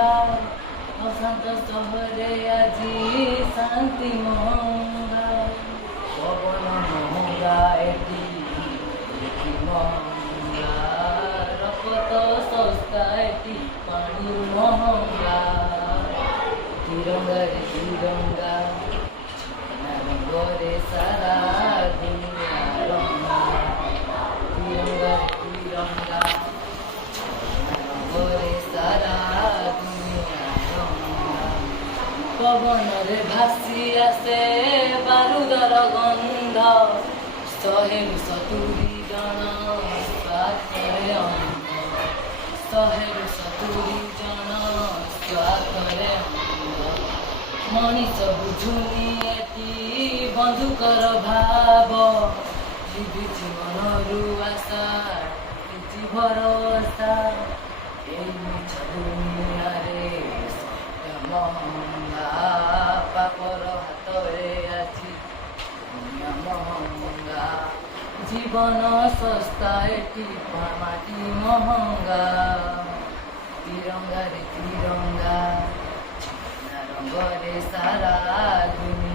ମହଙ୍ଗା ଅଶାନ୍ତ ସହରେ ଆଜି ଶାନ୍ତି ମହଙ୍ଗା ପବନ ମହଙ୍ଗା ଏଠି ମହଙ୍ଗା ରକତ ଶସ୍ତା ଏଠି ପାଣି ମହଙ୍ଗା ତିରଙ୍ଗାରେ ତିରଙ୍ଗା ରଙ୍ଗରେ ସାରା ଦୁନିଆ ରଙ୍ଗା ତିରଙ୍ଗାରେ ତିରଙ୍ଗା ରଙ୍ଗରେ ସାରା ଦୁନିଆ ରଙ୍ଗା ପବନରେ ଭାସି ଆସେ ବାରୁଦର ଗନ୍ଧ 170 ଜଣ ସ୍ୱାର୍ଥରେ ଅନ୍ଧ 170 ଜଣ ସ୍ୱାର୍ଥରେ ଅନ୍ଧ ମଣିଷ ବୁଝୁନି ଏଠି ବନ୍ଧୁକର ଭାବ ଯିବିଛି ମନରୁ ଆଶା କିଛି ଭରସା এই মিছ দুনিয়ারে সত্য মহঙ্গা পাপর হাতরে আছি দুনিয়া মহঙ্গা জীবন সস্তা এটি মাটি মহঙ্গা তিরঙ্গারে তিরঙ্গা রঙরে সারা দুনিয়া